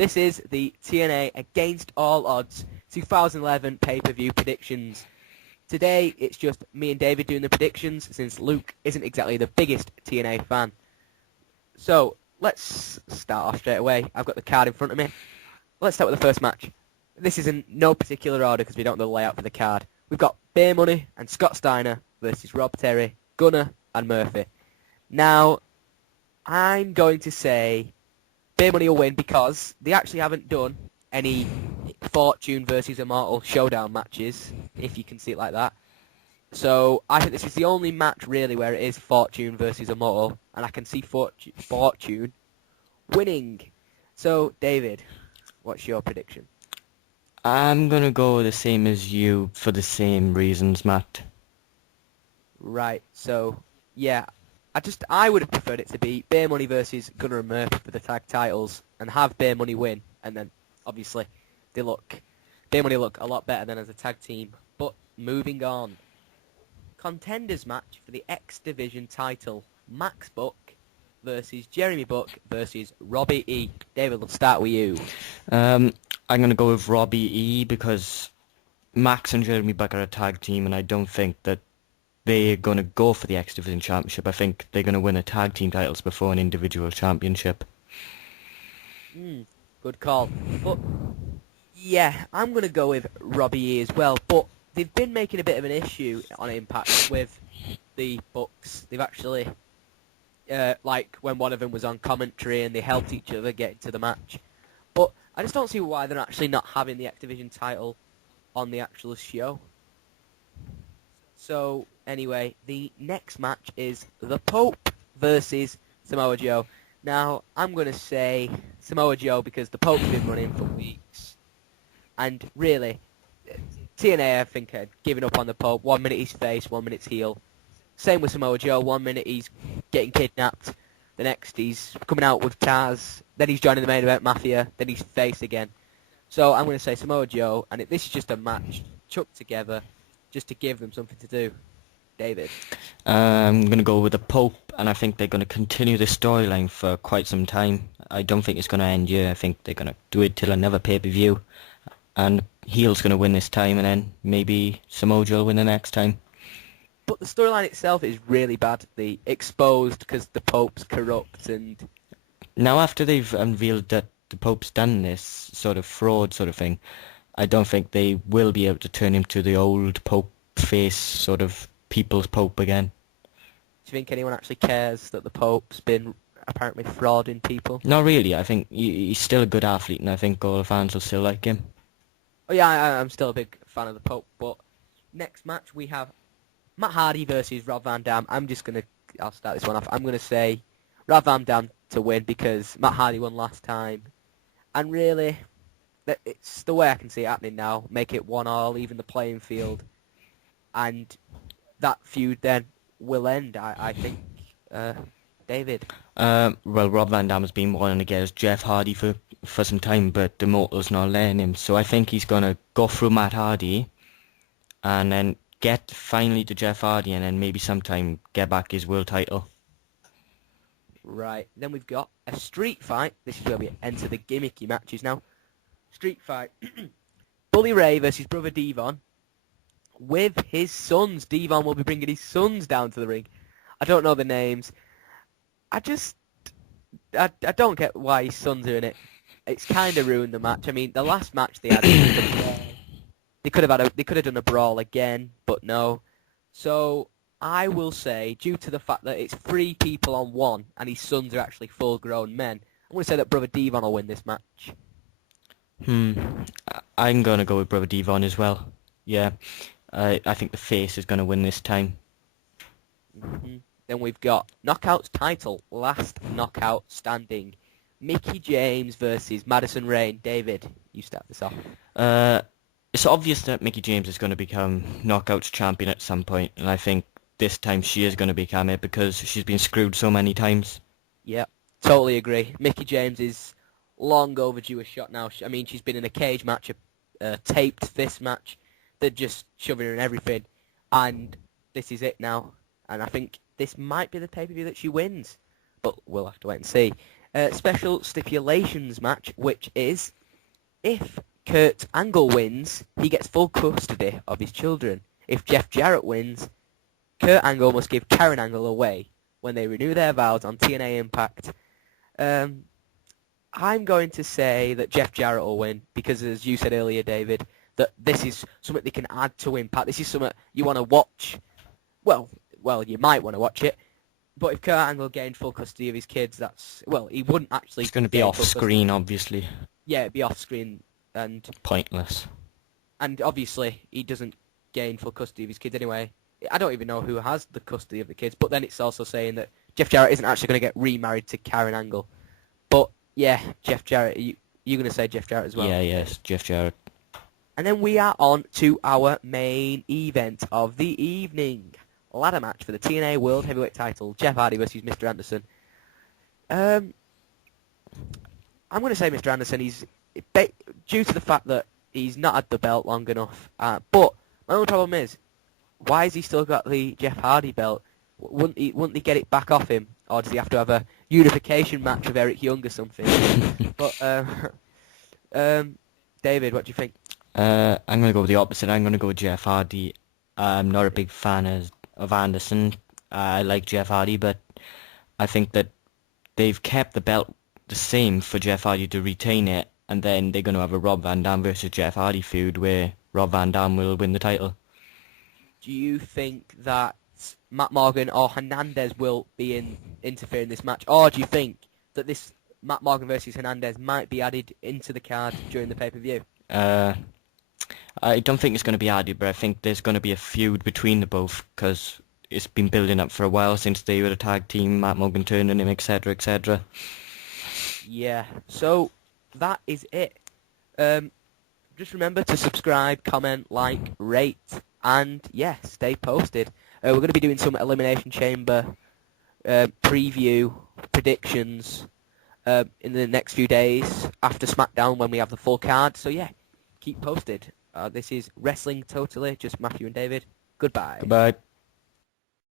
This is the TNA Against All Odds 2011 pay-per-view predictions. Today, it's just me and David doing the predictions, since Luke isn't exactly the biggest TNA fan. So, let's start off straight away. I've got the card in front of me. Let's start with the first match. This is in no particular order because we don't know the layout for the card. We've got Beer Money and Scott Steiner versus Rob Terry, Gunner and Murphy. Now, I'm going to say Beer Money will win because they actually haven't done any Fortune versus Immortal showdown matches, if you can see it like that. So I think this is the only match really where it is Fortune versus Immortal, and I can see Fortune winning. So, David, what's your prediction? I'm going to go the same as you for the same reasons, Matt. Right, so, yeah, I would have preferred it to be Beer Money versus Gunner and Murphy for the tag titles, and have Beer Money win, and then, obviously, Beer Money look a lot better than as a tag team. But, moving on. Contenders match for the X Division title, Max Buck versus Jeremy Buck versus Robbie E. David, let's start with you. I'm going to go with Robbie E because Max and Jeremy Buck are a tag team, and I don't think that they're going to go for the X Division Championship. I think they're going to win a tag team titles before an individual championship. Good call. But, yeah, I'm going to go with Robbie E as well, but they've been making a bit of an issue on Impact with the Bucks. They've actually, like when one of them was on commentary and they helped each other get into the match. But I just don't see why they're actually not having the X Division title on the actual show. So, anyway, the next match is The Pope versus Samoa Joe. Now, I'm going to say Samoa Joe because The Pope's been running for weeks. And really, TNA, I think, are giving up on the Pope. 1 minute he's face, 1 minute he's heel. Same with Samoa Joe. 1 minute he's getting kidnapped. The next he's coming out with Taz. Then he's joining the main event Mafia. Then he's face again. So I'm going to say Samoa Joe. And this is just a match chucked together just to give them something to do. David? I'm going to go with the Pope, and I think they're going to continue the storyline for quite some time. I don't think it's going to end here. I think they're going to do it till another pay-per-view. And heel's going to win this time, and then maybe Samoa Joe will win the next time. But the storyline itself is really badly exposed because the Pope's corrupt and... Now, after they've unveiled that the Pope's done this sort of fraud sort of thing, I don't think they will be able to turn him to the old Pope face, sort of people's Pope again. Do you think anyone actually cares that the Pope's been apparently frauding people? Not really. I think he's still a good athlete, and I think all the fans will still like him. Oh yeah, I'm still a big fan of the Pope, but next match we have Matt Hardy versus Rob Van Dam. I'll start this one off. I'm going to say Rob Van Dam to win because Matt Hardy won last time. And really, it's the way I can see it happening now. Make it 1-1, even the playing field. And that feud then will end, I think. David? Well, Rob Van Dam has been wanting to get his Jeff Hardy for some time, but the Immortal's not letting him. So I think he's going to go through Matt Hardy and then get finally to Jeff Hardy and then maybe sometime get back his world title. Right. Then we've got a street fight. This is where we enter the gimmicky matches now. Street fight. Bully Ray versus Brother Devon with his sons. Devon will be bringing his sons down to the ring. I don't know the names. I don't get why his sons are in it. It's kind of ruined the match. I mean, the last match they had, they could have done a brawl again, but no. So I will say, due to the fact that it's 3 people on 1 and his sons are actually full-grown men, I'm going to say that Brother Devon will win this match. I'm going to go with Brother Devon as well. Yeah, I think the face is going to win this time. Then we've got Knockout's title, last knockout standing. Mickie James versus Madison Rayne. David, you start this off. It's obvious that Mickie James is going to become Knockout's champion at some point, and I think this time she is going to become it because she's been screwed so many times. Yeah, totally agree. Mickie James is long overdue a shot now. I mean, she's been in a cage match, a taped fist match. They're just shoving her in everything, and this is it now. And I think this might be the pay-per-view that she wins, but we'll have to wait and see. Special stipulations match, which is if Kurt Angle wins, he gets full custody of his children. If Jeff Jarrett wins, Kurt Angle must give Karen Angle away when they renew their vows on TNA Impact. I'm going to say that Jeff Jarrett will win because, as you said earlier, David, that this is something they can add to Impact. This is something you want to watch. Well, you might want to watch it. But if Kurt Angle gained full custody of his kids, he wouldn't actually. It's going to be off screen, obviously. Yeah, it'd be off screen and pointless. And obviously, he doesn't gain full custody of his kids anyway. I don't even know who has the custody of the kids. But then it's also saying that Jeff Jarrett isn't actually going to get remarried to Karen Angle. But yeah, Jeff Jarrett. You're going to say Jeff Jarrett as well? Yeah, yes, Jeff Jarrett. And then we are on to our main event of the evening. Ladder match for the TNA World Heavyweight title. Jeff Hardy versus Mr. Anderson. I'm going to say Mr. Anderson. He's due to the fact that he's not had the belt long enough. But my only problem is, why has he still got the Jeff Hardy belt? Wouldn't he get it back off him? Or does he have to have a unification match with Eric Young or something? But David, what do you think? I'm going to go with the opposite. I'm going to go with Jeff Hardy. I'm not a big fan of Anderson. I like Jeff Hardy, but I think that they've kept the belt the same for Jeff Hardy to retain it, and then they're going to have a Rob Van Dam versus Jeff Hardy feud where Rob Van Dam will win the title. Do you think that Matt Morgan or Hernandez will be interfere in this match, or do you think that this Matt Morgan versus Hernandez might be added into the card during the pay-per-view? I don't think it's going to be added, but I think there's going to be a feud between the both because it's been building up for a while since they were a tag team, Matt Morgan turning him, etc., etc. Yeah, so that is it. Just remember to subscribe, comment, like, rate, and yeah, stay posted. We're going to be doing some Elimination Chamber preview predictions in the next few days after SmackDown when we have the full card. So yeah, keep posted. This is Wrestling Totally, just Matthew and David. Goodbye. Goodbye.